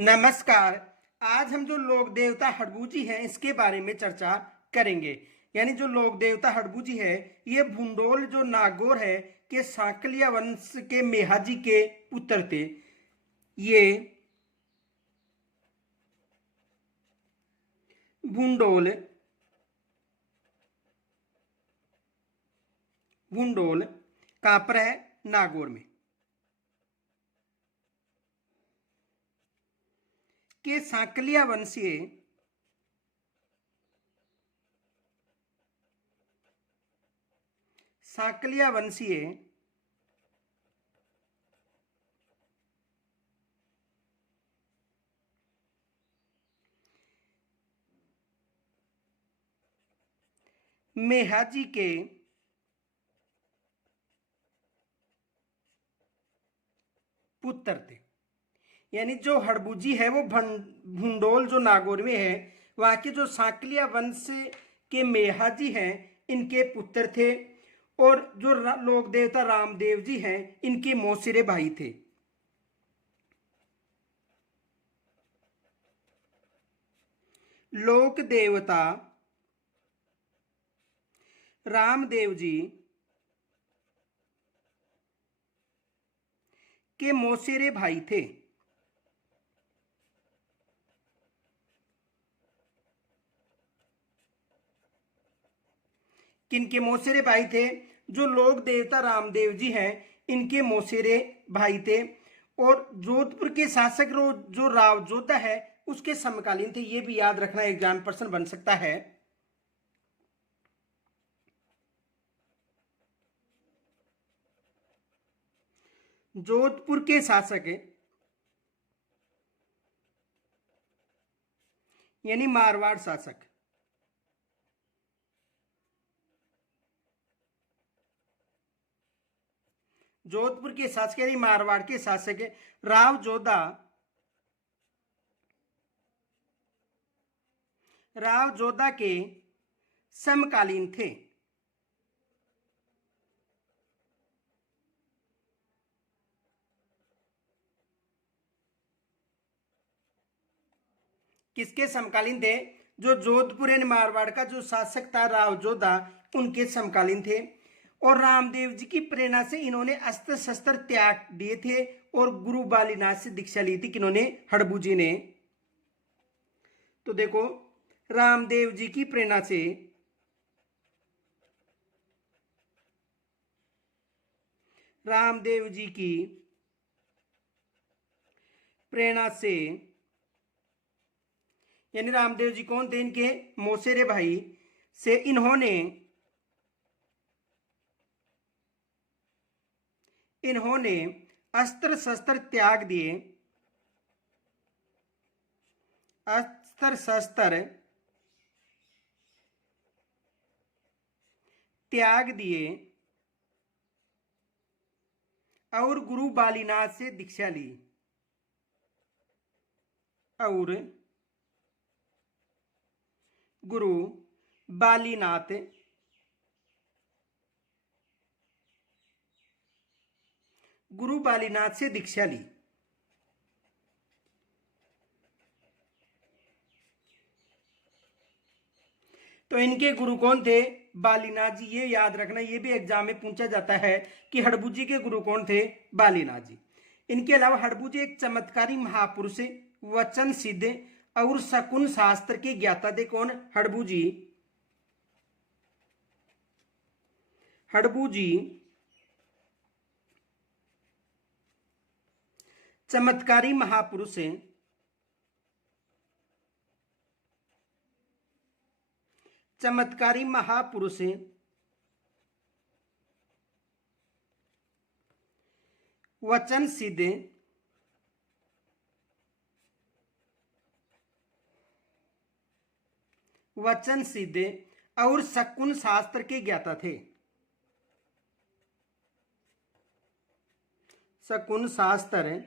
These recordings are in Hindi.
नमस्कार। आज हम जो लोक देवता हड़बूजी हैं इसके बारे में चर्चा करेंगे। यानी जो लोक देवता हड़बूजी है ये भूंडोल जो नागौर है के सांकलिया वंश के मेहाजी के पुत्र थे। ये भूंडोल भूंडोल कहाँ पर है? नागौर में। के सांकलिया वंशीय मेहाजी के पुत्र थे। यानी जो हड़बूजी है वो भूंडोल जो नागौर में है वहां के जो सांकलिया वंश के मेहाजी हैं इनके पुत्र थे। और जो लोक देवता रामदेव जी हैं इनके मौसेरे भाई थे। लोक देवता रामदेव जी के मौसेरे भाई थे। किनके मौसेरे भाई थे? जो लोक देवता रामदेव जी हैं इनके मौसेरे भाई थे। और जोधपुर के शासक जो राव जोधा है उसके समकालीन थे। ये भी याद रखना, एग्जाम प्रश्न बन सकता है। जोधपुर के शासक यानी मारवाड़ शासक जोधपुर के शासक यानी मारवाड़ के शासक राव जोधा के समकालीन थे। किसके समकालीन थे? जो जोधपुर यानी मारवाड़ का जो शासक था राव जोधा उनके समकालीन थे। और रामदेव जी की प्रेरणा से इन्होंने अस्त्र शस्त्र त्याग दिए थे और गुरु बालीनाथ से दीक्षा ली थी। किन्होंने? हड़बूजी ने। तो देखो, रामदेव जी की प्रेरणा से यानी रामदेव जी कौन थे? इनके मौसेरे भाई से इन्होंने अस्त्र शस्त्र त्याग दिए। अस्त्र शस्त्र त्याग दिए और गुरु बालीनाथ से दीक्षा ली। और गुरु बालीनाथ से दीक्षा ली। तो इनके गुरु कौन थे? बालीनाथ जी। ये याद रखना, ये भी एग्जाम में पूछा जाता है कि हड़बूजी के गुरु कौन थे? बालीनाथ जी। इनके अलावा हड़बूजी एक चमत्कारी महापुरुष, वचन सिद्ध और शकुन शास्त्र के ज्ञाता थे। कौन? हड़बूजी चमत्कारी महापुरुष वचन सिद्ध और शकुन शास्त्र के ज्ञाता थे। शकुन शास्त्र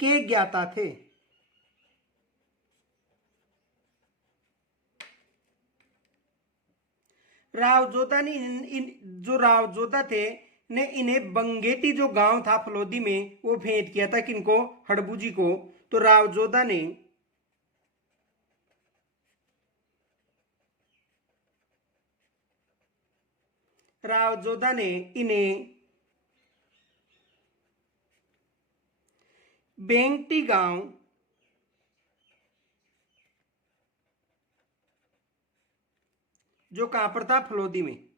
के ज्ञाता थे। राव जोधा ने जो राव जोधा थे ने इन्हें बंगेटी जो गांव था फलोदी में वो भेंट किया था किनको, हड़बू जी को। तो राव जोधा ने इन्हें बेंगटी गांव जो कहां पर था, फलोदी में,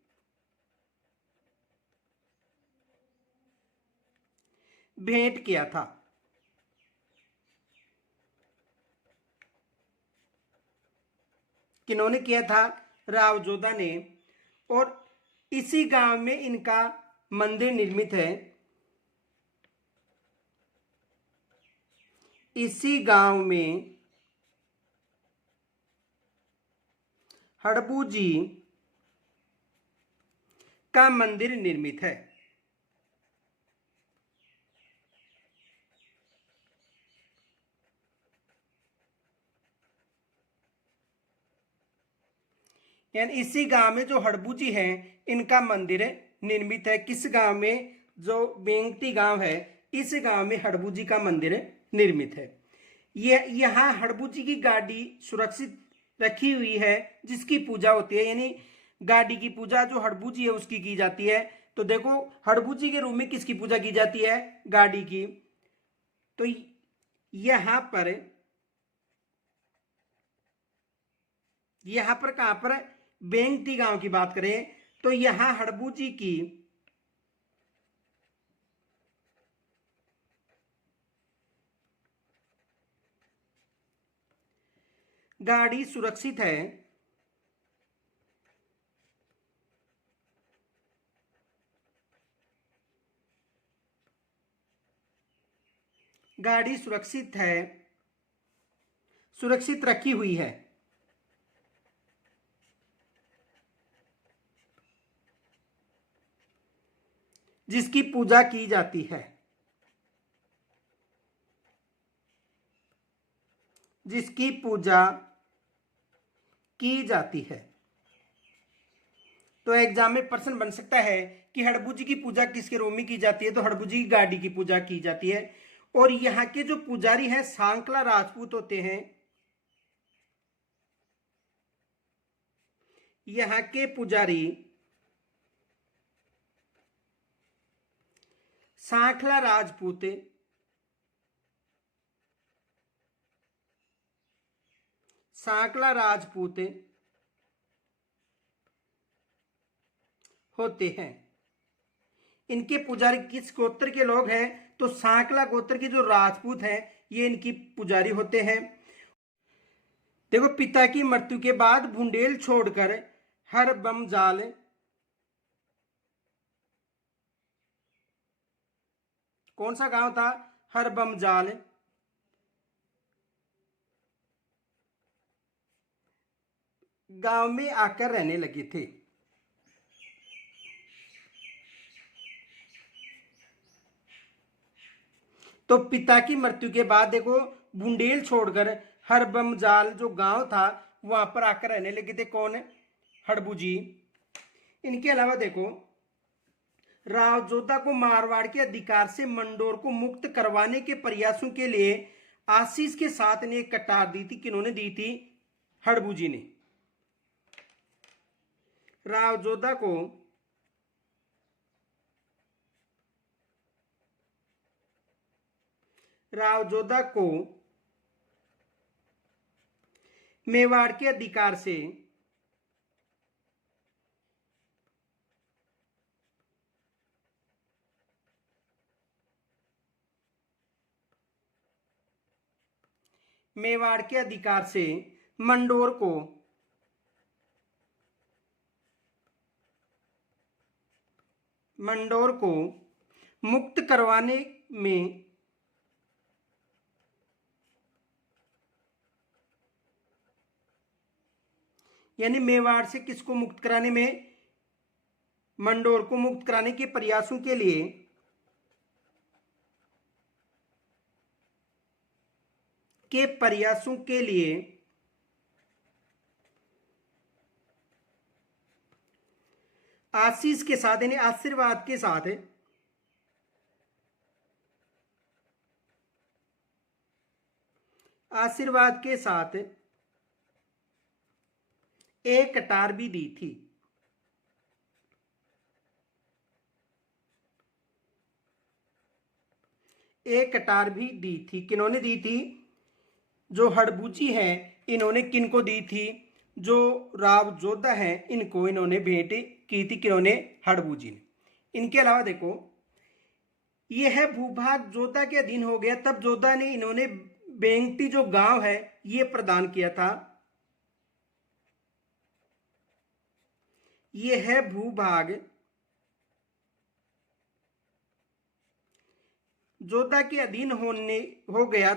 भेंट किया था। किन्होंने किया था, राव जोधा ने। और इसी गांव में इनका मंदिर निर्मित है। इसी गांव में हड़बू जी का मंदिर निर्मित है। यानी इसी गांव में जो हड़बू जी हैं इनका मंदिर निर्मित है। किस गांव में, जो बेंगटी गांव है, इस गांव में हड़बू जी का मंदिर निर्मित है। यह यहाँ हड़बू जी की गाड़ी सुरक्षित रखी हुई है जिसकी पूजा होती है। यानी गाड़ी की पूजा जो हड़बू जी है उसकी की जाती है। तो देखो हड़बू जी के रूम में किसकी पूजा की जाती है, गाड़ी की। तो यहां पर कहां पर, बेंगटी गांव की बात करें तो यहां हड़बू जी की गाड़ी सुरक्षित है। गाड़ी सुरक्षित है, सुरक्षित रखी हुई है। जिसकी पूजा की जाती है, जिसकी पूजा की जाती है। तो एग्जाम में प्रश्न बन सकता है कि हड़बू जी की पूजा किसके रूम में की जाती है, तो हड़बू जी की गाड़ी की पूजा की जाती है। और यहाँ के जो पुजारी हैं सांकला राजपूत होते हैं। यहाँ के पुजारी सांखला राजपूत होते हैं। इनके पुजारी किस गोत्र के लोग हैं, तो सांकला गोत्र के जो राजपूत हैं ये इनकी पुजारी होते हैं। देखो पिता की मृत्यु के बाद बुंदेल छोड़कर हर बमजाल कौन सा गांव था, हर बमजाल गांव में आकर रहने लगे थे। तो पिता की मृत्यु के बाद देखो बुंदेल छोड़कर हर बमजाल जो गांव था वहां पर आकर रहने लगे थे। कौन, हड़बू जी। इनके अलावा देखो राव जोधा को मारवाड़ के अधिकार से मंडोर को मुक्त करवाने के प्रयासों के लिए आशीष के साथ ने एक कटार दी थी। किन्होंने दी थी, हड़बू जी ने। राव जोधा को मेवाड़ के अधिकार से मंडोर को मुक्त करवाने में यानी मेवाड़ से किसको मुक्त कराने में, मंडोर को मुक्त कराने के प्रयासों के लिए आशीष के साथ यानी आशीर्वाद के साथ आशीर्वाद के साथ एक कटार भी दी थी। एक कटार भी दी थी। किन्होंने दी थी? जो हड़बूजी हैं इन्होंने किनको दी थी? जो राव जोधा हैं इनको इन्होंने भेंट की थी। किन्होंने? हड़बूजी ने। इनके अलावा देखो, यह भूभाग जोधा के अधीन हो गया तब जोधा ने इन्होंने बेंगटी जो गांव है ये प्रदान किया था। यह भूभाग जोधा के अधीन हो गया।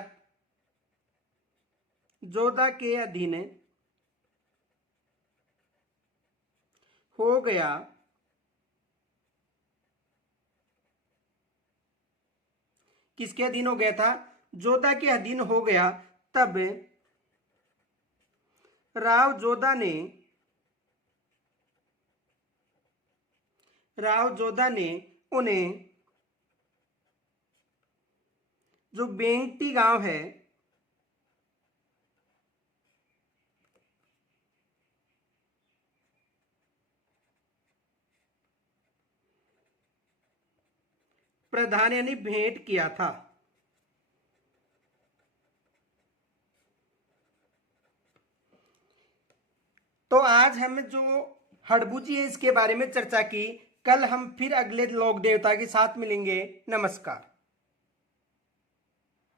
जोधा के अधीन हो गया किसके अधीन हो गया था? जोधा के अधीन हो गया तब राव जोधा ने उन्हें जो बेंगटी गांव है प्रदान यानी भेंट किया था। तो आज हम जो हड़बूजी है इसके बारे में चर्चा की। कल हम फिर अगले लोक देवता के साथ मिलेंगे। नमस्कार।